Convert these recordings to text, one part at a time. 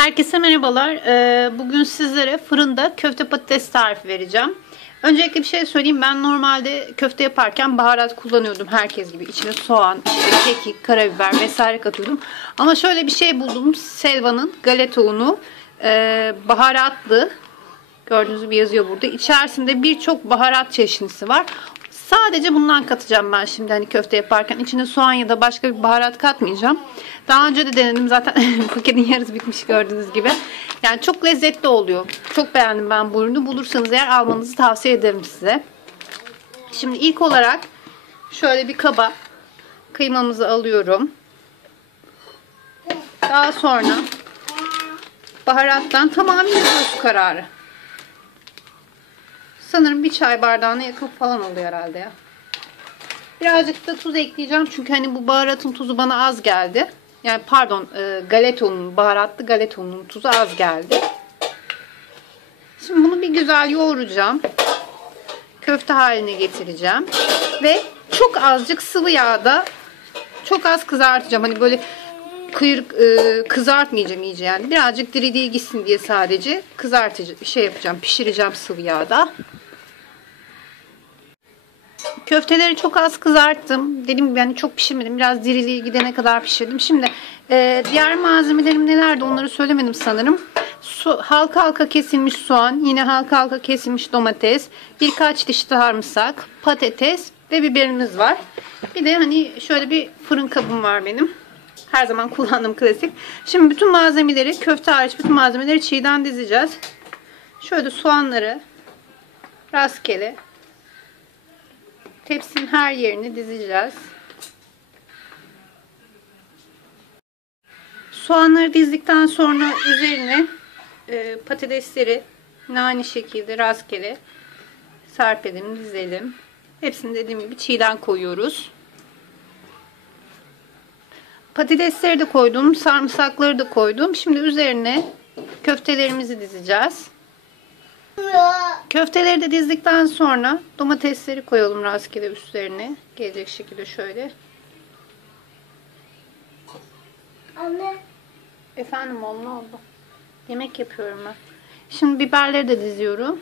Herkese merhabalar. Ee, Bugün sizlere fırında köfte patates tarifi vereceğim. Öncelikle bir şey söyleyeyim. Ben normalde köfte yaparken baharat kullanıyordum herkes gibi. İçine soğan, işte kekik, karabiber vesaire katıyordum. Ama şöyle bir şey buldum. Selva'nın galeta unu e, baharatlı. Gördüğünüz gibi yazıyor burada. İçerisinde birçok baharat çeşnisi var. Sadece bundan katacağım ben şimdi hani köfte yaparken. İçine soğan ya da başka bir baharat katmayacağım. Daha önce de denedim zaten paketin yarısı bitmiş gördüğünüz gibi. Yani çok lezzetli oluyor. Çok beğendim ben bu ürünü. Bulursanız eğer almanızı tavsiye ederim size. Şimdi ilk olarak şöyle bir kaba kıymamızı alıyorum. Daha sonra baharattan tamamen göz kararı. Sanırım bir çay bardağına yakın falan oluyor herhalde ya. Birazcık da tuz ekleyeceğim. Çünkü hani bu baharatın tuzu bana az geldi. Yani pardon e, galeta ununun, baharatlı galeta ununun tuzu az geldi. Şimdi bunu bir güzel yoğuracağım. Köfte haline getireceğim. Ve çok azıcık sıvı yağda çok az kızartacağım. Hani böyle kıyır, e, kızartmayacağım iyice yani. Birazcık diriliği gitsin diye sadece kızartıcı şey yapacağım. Pişireceğim sıvı yağda. Köfteleri çok az kızarttım. Dediğim gibi yani çok pişirmedim. Biraz diriliği gidene kadar pişirdim. Şimdi e, diğer malzemelerim nelerdi onları söylemedim sanırım. Su, halka halka kesilmiş soğan, yine halka halka kesilmiş domates, birkaç diş sarımsak, patates ve biberimiz var. Bir de hani şöyle bir fırın kabım var benim. Her zaman kullandığım klasik. Şimdi bütün malzemeleri, köfte hariç bütün malzemeleri çiğden dizeceğiz. Şöyle soğanları rastgele Tepsinin her yerini dizeceğiz. Soğanları dizdikten sonra üzerine e, patatesleri aynı şekilde rastgele serpelim, dizelim. Hepsini dediğim gibi çiğden koyuyoruz. Patatesleri de koydum, sarımsakları da koydum. Şimdi üzerine köftelerimizi dizeceğiz. Köfteleri de dizdikten sonra domatesleri koyalım rastgele üstlerine. Gelecek şekilde şöyle. Anne. Efendim oğlum ne oldu? Yemek yapıyorum ben. Şimdi biberleri de diziyorum.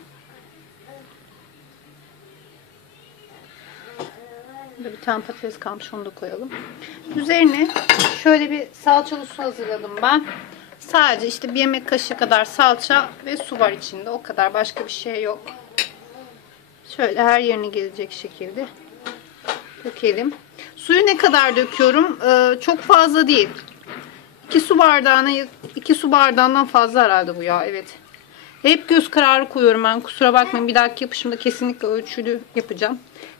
Burada bir tane patates kalmış onu da koyalım. Üzerine şöyle bir salçalı su hazırladım ben. Sadece işte bir yemek kaşığı kadar salça ve su var içinde. O kadar. Başka bir şey yok. Şöyle her yerine gelecek şekilde dökelim. Suyu ne kadar döküyorum? Ee, çok fazla değil. 2 su bardağına 2 su bardağından fazla herhalde bu ya. Evet. Hep göz kararı koyuyorum ben. Kusura bakmayın. Bir dahaki yapışımda kesinlikle ölçülü yapacağım.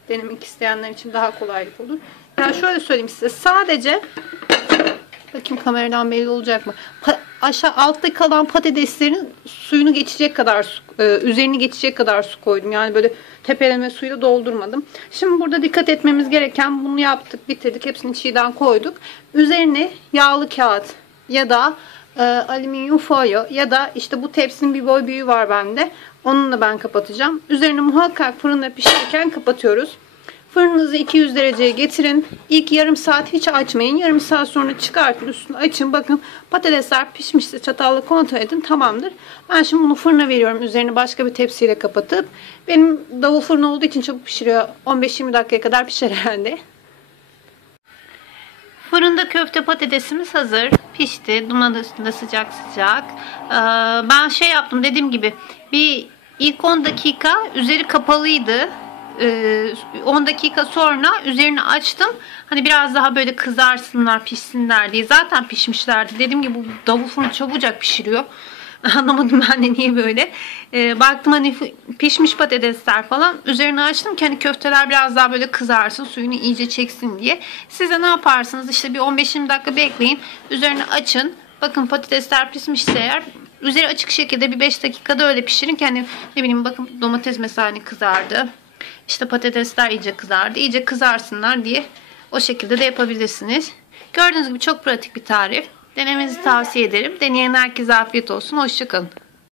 Denemek isteyenler için daha kolaylık olur. Ya yani şöyle söyleyeyim size. Sadece bakayım kameradan belli olacak mı? Pa aşağı altta kalan patateslerin suyunu geçecek kadar su, e, üzerini geçecek kadar su koydum. Yani böyle tepeleme suyla doldurmadım. Şimdi burada dikkat etmemiz gereken bunu yaptık, bitirdik. Hepsini çiğden koyduk. Üzerine yağlı kağıt ya da e, alüminyum folyo ya da işte bu tepsinin bir boy büyüğü var bende. Onunla ben kapatacağım. Üzerini muhakkak fırında pişirirken kapatıyoruz. Fırınınızı 200 dereceye getirin. İlk yarım saat hiç açmayın. Yarım saat sonra çıkartın. Üstünü açın. Bakın patatesler pişmişse çatalla kontrol edin. Tamamdır. Ben şimdi bunu fırına veriyorum. Üzerini başka bir tepsiyle kapatıp. Benim davul fırın olduğu için çabuk pişiriyor. 15-20 dakikaya kadar pişer herhalde. Fırında köfte patatesimiz hazır. Pişti. Duman üstünde sıcak sıcak. Ee, ben şey yaptım dediğim gibi bir ilk 10 dakika üzeri kapalıydı. 10 dakika sonra üzerini açtım. Hani biraz daha böyle kızarsınlar, pişsinler diye. Zaten pişmişlerdi. Dediğim gibi bu davul fırını çabucak pişiriyor. Anlamadım ben de niye böyle. E, baktım hani pişmiş patatesler falan. Üzerini açtım ki hani köfteler biraz daha böyle kızarsın. Suyunu iyice çeksin diye. Siz de ne yaparsınız? İşte bir 15-20 dakika bekleyin. Üzerini açın. Bakın patatesler pişmişse eğer üzeri açık şekilde bir 5 dakikada öyle pişirin ki hani ne bileyim bakın domates mesela hani kızardı. İşte patatesler iyice kızardı. İyice kızarsınlar diye o şekilde de yapabilirsiniz. Gördüğünüz gibi çok pratik bir tarif. Denemenizi tavsiye ederim. Deneyen herkese afiyet olsun. Hoşçakalın.